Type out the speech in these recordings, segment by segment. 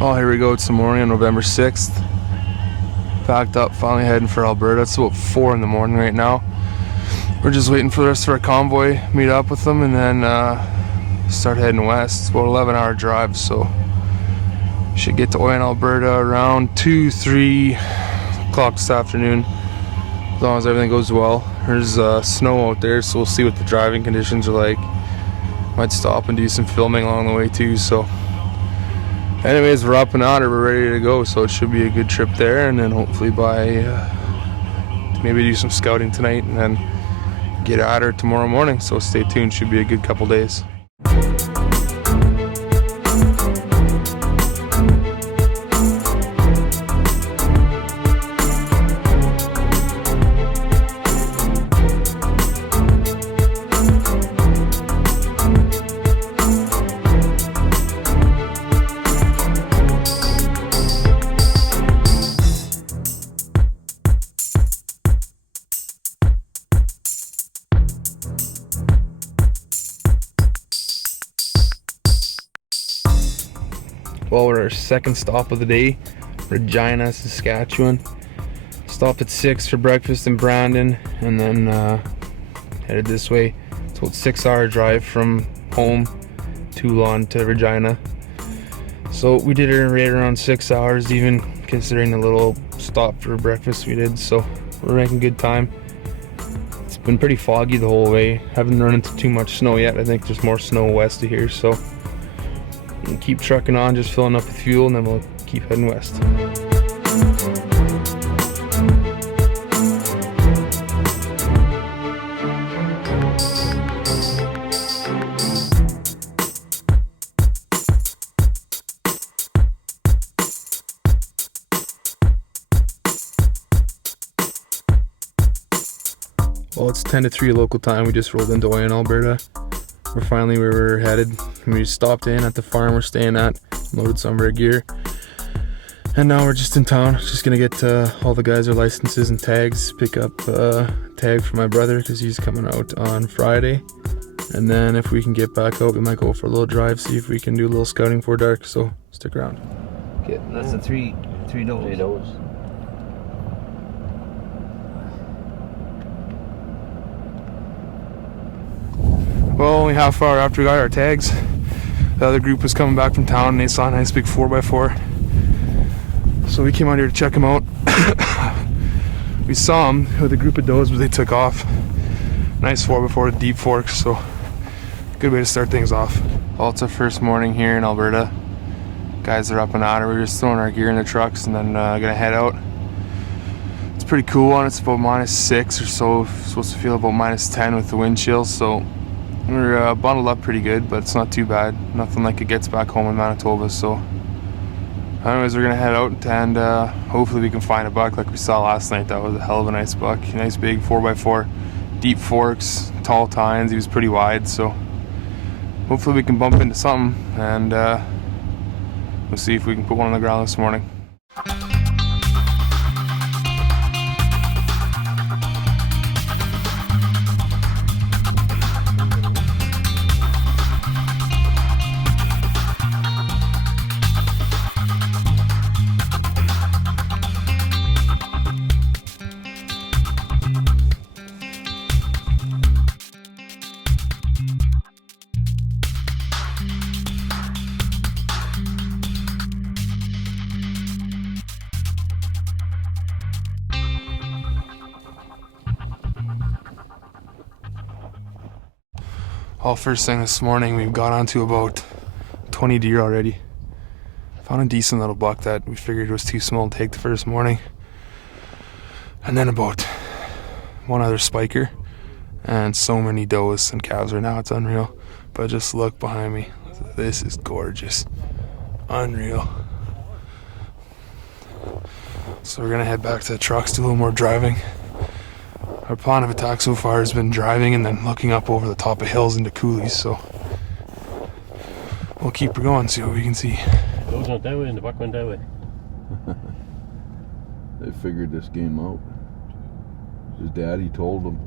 Oh, here we go. It's the morning on November 6th. Packed up, finally heading for Alberta. It's about 4 in the morning right now. We're just waiting for the rest of our convoy, meet up with them, and then start heading west. It's about an 11-hour drive, so should get to Oyen, Alberta around 2-3 o'clock this afternoon, as long as everything goes well. There's snow out there, so we'll see what the driving conditions are like. Might stop and do some filming along the way too. So anyways, we're up and out, we're ready to go, so it should be a good trip there, and then hopefully by maybe do some scouting tonight and then get at her tomorrow morning. So stay tuned, should be a good couple days. Well, we're our second stop of the day, Regina, Saskatchewan. Stopped at 6 for breakfast in Brandon, and then headed this way. It's about a 6-hour drive from home, Toulon to Regina. So we did it right around 6 hours, even considering the little stop for breakfast we did. So we're making good time. It's been pretty foggy the whole way. Haven't run into too much snow yet. I think there's more snow west of here, so we'll keep trucking on, just filling up with fuel, and then we'll keep heading west. Well, it's 10 to 3 local time. We just rolled into Oyen, Alberta. We're finally where we're headed. We just stopped in at the farm we're staying at, loaded some of our gear, and now we're just in town. Just gonna get all the guys their licenses and tags, pick up a tag for my brother because he's coming out on Friday, and then if we can get back out, we might go for a little drive, see if we can do a little scouting before dark. So stick around. Okay, that's the three does. 3 does. Well, only half hour after we got our tags, the other group was coming back from town and they saw a nice big 4x4. So we came out here to check them out. We saw them with a group of does, but they took off. Nice 4x4 with deep forks, so good way to start things off. Well, it's our first morning here in Alberta. Guys are up and out. We're just throwing our gear in the trucks and then gonna head out. It's pretty cool on. It's about -6 or so. Supposed to feel about -10 with the wind chills, so we're bundled up pretty good, but it's not too bad. Nothing like it gets back home in Manitoba. So anyways, we're gonna head out and hopefully we can find a buck like we saw last night. That was a hell of a nice buck. Nice big 4x4, deep forks, tall tines. He was pretty wide, so hopefully we can bump into something, and we'll see if we can put one on the ground this morning. Well, first thing this morning, we've got onto about 20 deer already. Found a decent little buck that we figured was too small to take the first morning. And then about one other spiker. And so many does and calves right now, it's unreal. But just look behind me. This is gorgeous. Unreal. So we're gonna head back to the trucks, do a little more driving. Our plan of attack so far has been driving and then looking up over the top of hills into coulees, so we'll keep her going, see what we can see. Those went that way and the buck went that way. They figured this game out. His daddy told them.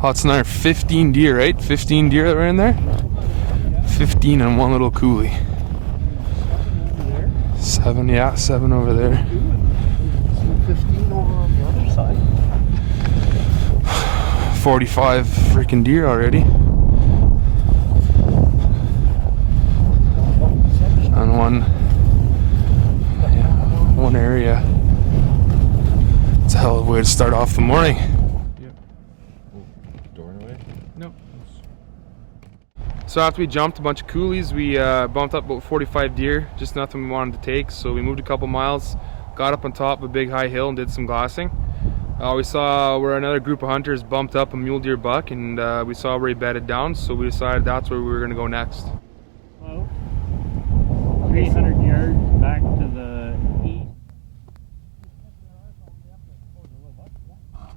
Oh, it's another 15 deer, right? 15 deer that were in there? 15 on one little coulee. 7, yeah, 7 over there. 15 over on the other side. 45 freaking deer already. On one area. It's a hell of a way to start off the morning. No. So after we jumped a bunch of coulees, we bumped up about 45 deer, just nothing we wanted to take. So we moved a couple miles, got up on top of a big high hill and did some glassing. We saw where another group of hunters bumped up a mule deer buck, and we saw where he bedded down, so we decided that's where we were going to go next. Well, 300 yards back to the east.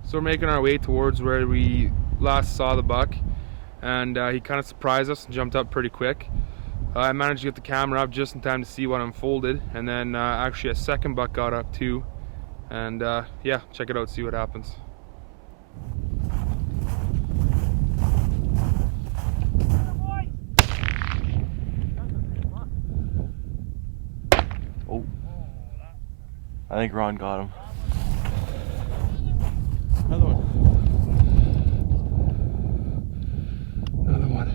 So we're making our way towards where we last saw the buck, and he kind of surprised us and jumped up pretty quick. I managed to get the camera up just in time to see what unfolded, and then actually a second buck got up too. And yeah, check it out, see what happens. Oh, I think Ron got him. Another one. Another one.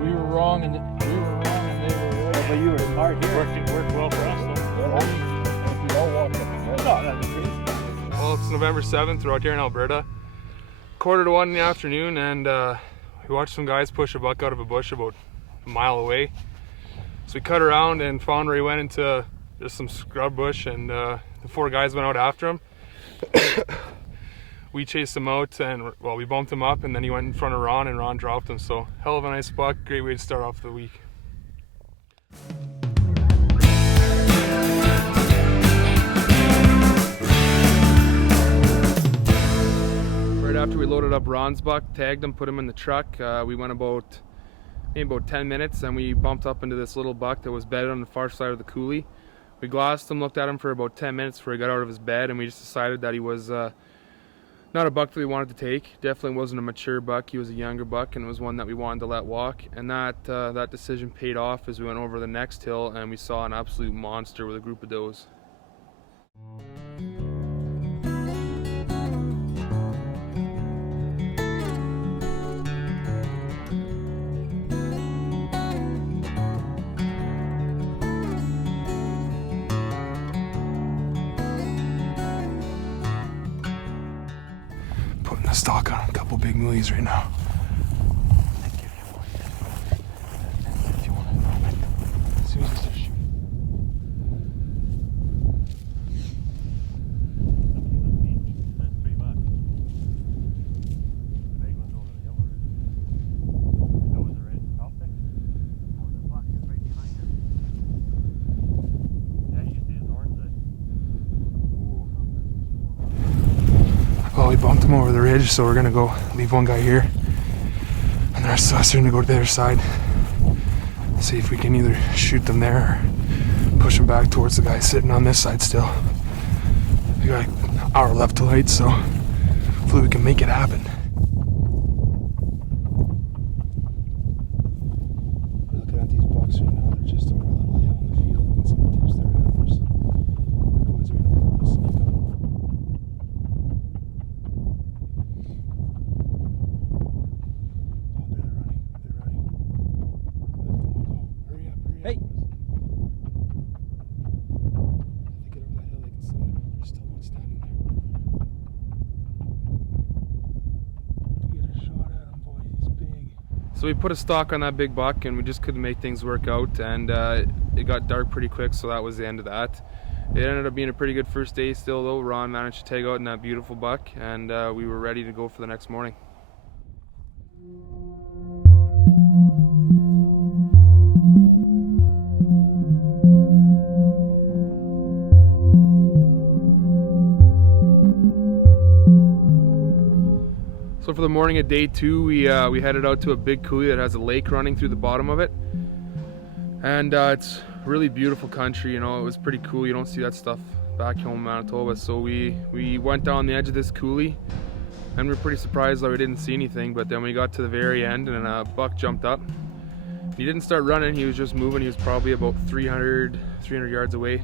We were wrong and they were right. But you were smart here. It worked well for us though. Well, it's November 7th, we're out here in Alberta. 1:45 in the afternoon, and we watched some guys push a buck out of a bush about a mile away. So we cut around and found where he went into just some scrub bush, and the 4 guys went out after him. We chased him out, and well, we bumped him up, and then he went in front of Ron, and Ron dropped him. So hell of a nice buck, great way to start off the week. Right after we loaded up Ron's buck, tagged him, put him in the truck, we went maybe about 10 minutes, and we bumped up into this little buck that was bedded on the far side of the coulee. We glassed him, looked at him for about 10 minutes before he got out of his bed, and we just decided that he was not a buck that we wanted to take. Definitely wasn't a mature buck. He was a younger buck, and it was one that we wanted to let walk. And that decision paid off as we went over the next hill, and we saw an absolute monster with a group of does. Putting the stock on a couple big muleys right now. As soon as you start shooting. That's $3. The big one's over the hill already. The nose are in. Top there. Oh, the buck is right behind her. Yeah, you can see his horns, Well, we bumped him over the ridge, so we're gonna go leave one guy here, and the rest of us are gonna go to the other side, see if we can either shoot them there or push them back towards the guy sitting on this side still. We got an hour left to light, so hopefully we can make it happen. Looking at these bucks right now, they're just over a little hill in the field. When someone tips their antlers, the boys are gonna be able to sneak on them. So we put a stock on that big buck, and we just couldn't make things work out, and it got dark pretty quick, so that was the end of that. It ended up being a pretty good first day still though. Ron managed to tag out in that beautiful buck, and we were ready to go for the next morning. So for the morning of day 2, we headed out to a big coulee that has a lake running through the bottom of it. And it's really beautiful country, you know. It was pretty cool. You don't see that stuff back home in Manitoba. So we went down the edge of this coulee, and we were pretty surprised that we didn't see anything. But then we got to the very end, and a buck jumped up. He didn't start running, he was just moving. He was probably about 300 yards away.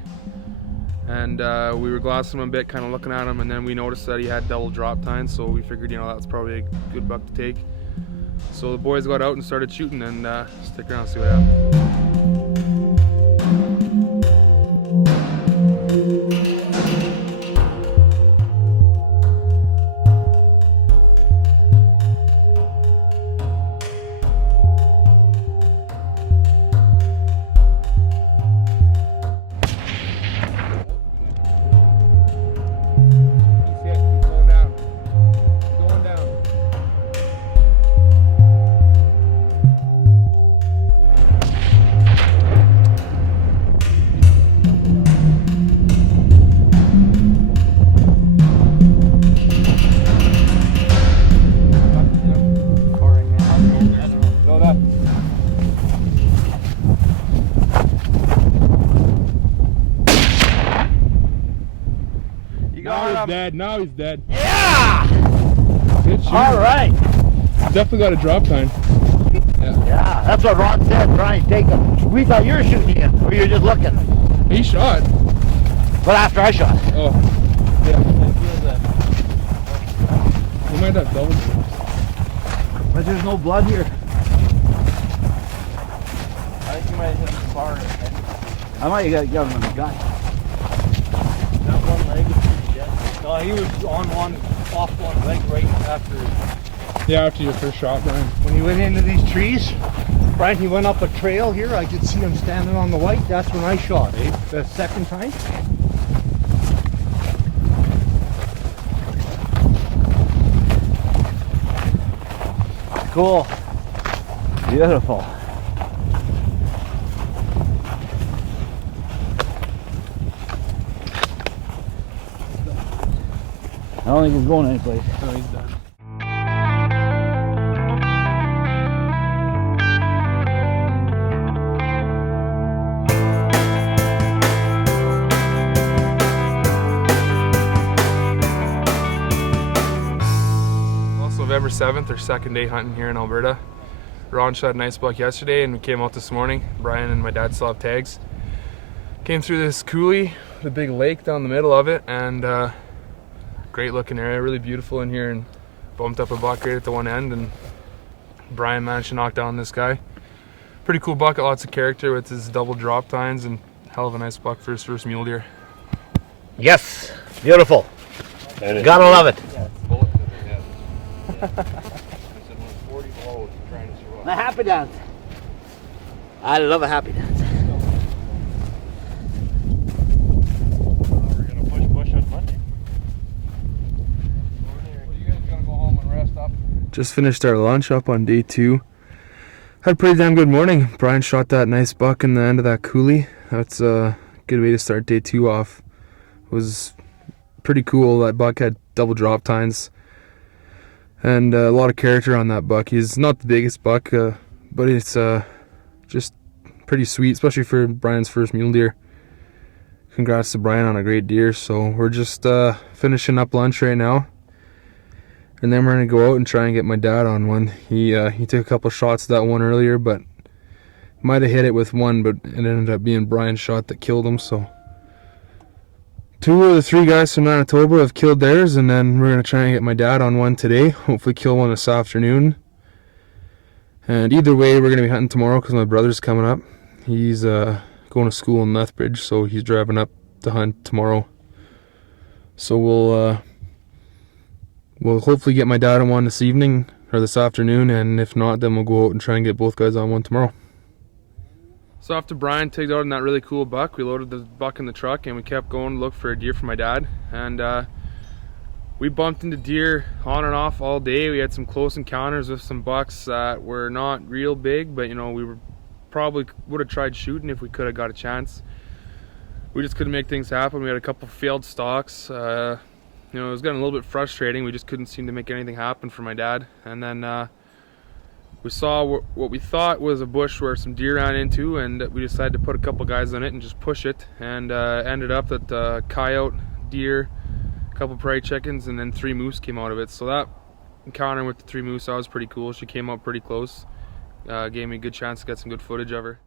And we were glassing him a bit, kind of looking at him, and then we noticed that he had double drop tines, so we figured, you know, that's probably a good buck to take. So the boys got out and started shooting, and stick around and see what happens. Now he's dead. Yeah! Good shooting. All right. He's definitely got a drop time. Yeah, that's what Ron said. Brian, take him. We thought you were shooting him, or you were just looking. He shot. But after I shot. Oh. Yeah. We might have double. But there's no blood here. I think you might hit him far in the head. I might have got him in the gun. That one leg is pretty dead. No, he was on one, off one leg right after. Yeah, after your first shot, Brian. When he went into these trees, Brian, he went up a trail here. I could see him standing on the white. That's when I shot, eh? The second time. Cool. Beautiful. I don't think he's going anyplace. No, he's done. November 7th, our second day hunting here in Alberta. Ron shot a nice buck yesterday and we came out this morning. Brian and my dad still have tags. Came through this coulee, the big lake down the middle of it, and great looking area, really beautiful in here, and bumped up a buck right at the one end, and Brian managed to knock down this guy. Pretty cool buck, got lots of character with his double drop tines, and hell of a nice buck for his first mule deer. Yes, beautiful. Gotta love it. A happy dance. I love a happy dance. We're gonna push on Monday. You guys gonna go home and rest up? Just finished our lunch up on day 2. Had a pretty damn good morning. Brian shot that nice buck in the end of that coulee. That's a good way to start day 2 off. It was pretty cool. That buck had double drop tines. And a lot of character on that buck. He's not the biggest buck, but it's just pretty sweet, especially for Brian's first mule deer. Congrats to Brian on a great deer. So we're just finishing up lunch right now, and then we're gonna go out and try and get my dad on one. He took a couple shots at that one earlier, but might have hit it with one, but it ended up being Brian's shot that killed him. So 2 of the 3 guys from Manitoba have killed theirs, and then we're going to try and get my dad on one today. Hopefully kill one this afternoon. And either way, we're going to be hunting tomorrow because my brother's coming up. He's going to school in Lethbridge, so he's driving up to hunt tomorrow. So we'll hopefully get my dad on one this evening or this afternoon, and if not, then we'll go out and try and get both guys on one tomorrow. So after Brian tagged out on that really cool buck, we loaded the buck in the truck and we kept going to look for a deer for my dad. And we bumped into deer on and off all day. We had some close encounters with some bucks that were not real big, but you know, we were probably would have tried shooting if we could have got a chance. We just couldn't make things happen. We had a couple failed stalks. You know, it was getting a little bit frustrating. We just couldn't seem to make anything happen for my dad. And then we saw what we thought was a bush where some deer ran into, and we decided to put a couple guys on it and just push it, and ended up that coyote, deer, a couple prairie chickens, and then 3 moose came out of it. So that encounter with the 3 moose, that was pretty cool. She came up pretty close, gave me a good chance to get some good footage of her.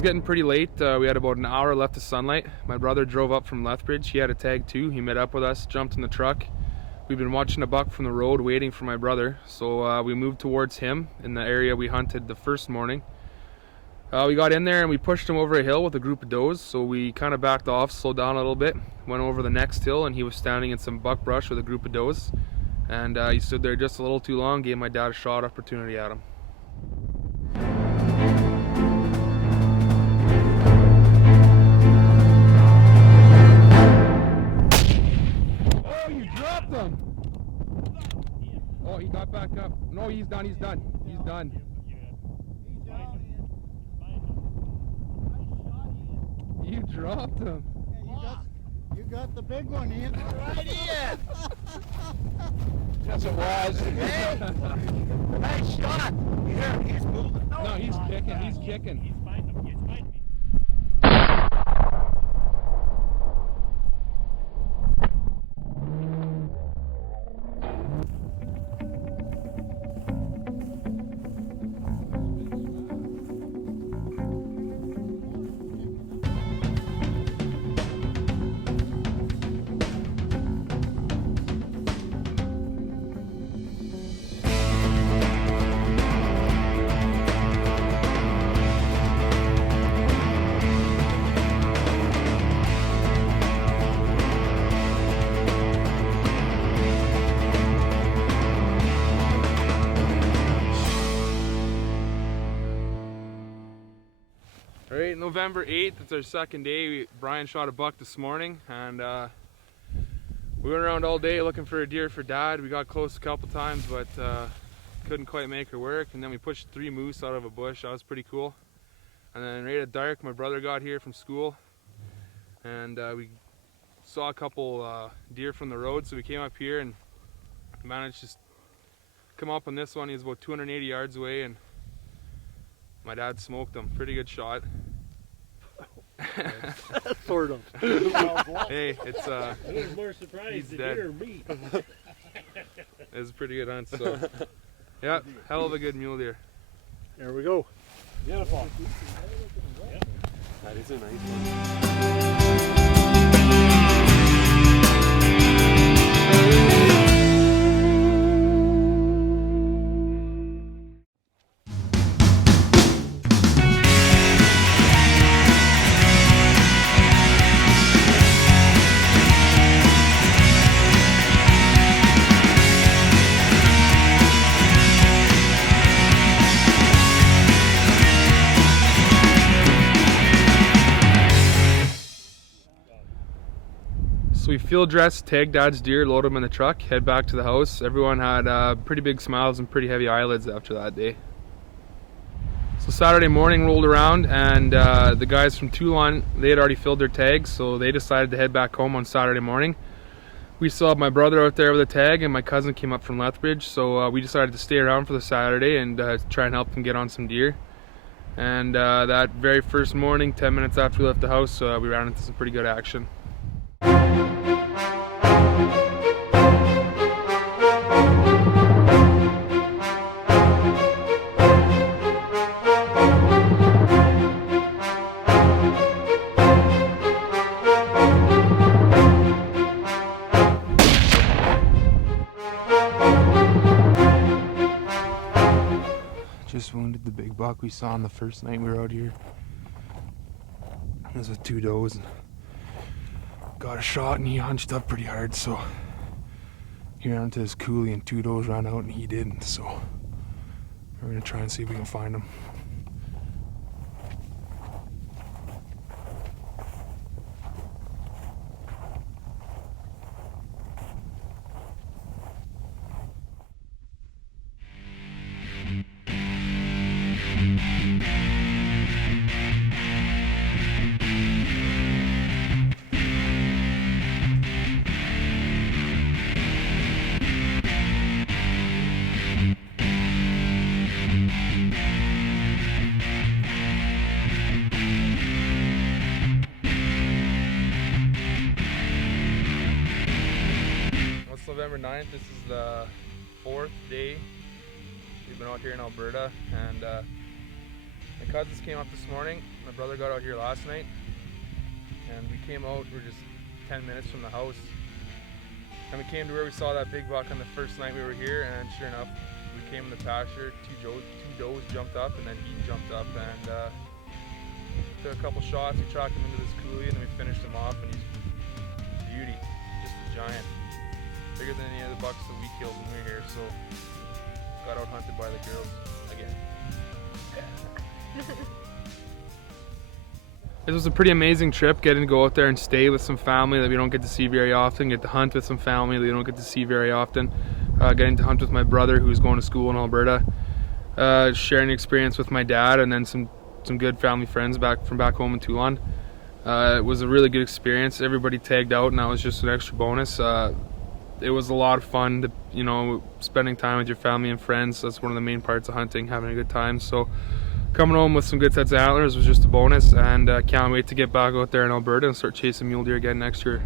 Getting pretty late. We had about an hour left of sunlight. My brother drove up from Lethbridge. He had a tag too. He met up with us, jumped in the truck. We've been watching a buck from the road waiting for my brother, so we moved towards him in the area we hunted the first morning. We got in there and we pushed him over a hill with a group of does, so we kind of backed off, slowed down a little bit, went over the next hill, and he was standing in some buck brush with a group of does, and he stood there just a little too long, gave my dad a shot opportunity at him. Oh, he got back up. No, he's done. He's done. He's done. You dropped him. You got the big one, Ian. Right in! Yes, it was. Hey! Nice shot! Here, he's moving. No, he's kicking. He's kicking. He's fighting him. He's fighting me. Alright, November 8th, it's our second day. Brian shot a buck this morning, and we went around all day looking for a deer for Dad. We got close a couple times, but couldn't quite make her work, and then we pushed 3 moose out of a bush. That was pretty cool. And then right at dark, my brother got here from school, and we saw a couple deer from the road, so we came up here and managed to come up on this one. He was about 280 yards away, and my dad smoked him. Pretty good shot. Sort of. Hey, it's He was more surprised he's to dead. hear me. it was a pretty good hunt, so yeah, hell of a good mule deer. There we go. Beautiful. That is a nice one. So we field dressed, tagged Dad's deer, loaded him in the truck, head back to the house. Everyone had pretty big smiles and pretty heavy eyelids after that day. So Saturday morning rolled around, and the guys from Toulon, they had already filled their tags, so they decided to head back home on Saturday morning. We still had my brother out there with a tag, and my cousin came up from Lethbridge, so we decided to stay around for the Saturday and try and help them get on some deer. And that very first morning, 10 minutes after we left the house, we ran into some pretty good action. Just wounded the big buck we saw on the first night we were out here. It was with 2 does and got a shot, and he hunched up pretty hard, so he ran into his coulee and 2 does ran out and he didn't, so we're gonna try and see if we can find him. November 9th, this is the 4th day we've been out here in Alberta, and my cousins came up this morning. My brother got out here last night, and we came out. We're just 10 minutes from the house, and we came to where we saw that big buck on the first night we were here, and sure enough, we came in the pasture. Two does jumped up, and then he jumped up, and took a couple shots. We tracked him into this coulee, and then we finished him off, and he's a beauty, just a giant. Bigger than any of the bucks that we killed when we were here, so got out hunted by the girls again. This was a pretty amazing trip, getting to go out there and stay with some family that we don't get to see very often, get to hunt with some family that we don't get to see very often, getting to hunt with my brother who's going to school in Alberta, sharing the experience with my dad, and then some good family friends from back home in Toulon. It was a really good experience. Everybody tagged out, and that was just an extra bonus. It was a lot of fun, spending time with your family and friends. That's one of the main parts of hunting, having a good time. So coming home with some good sets of antlers was just a bonus, and can't wait to get back out there in Alberta and start chasing mule deer again next year.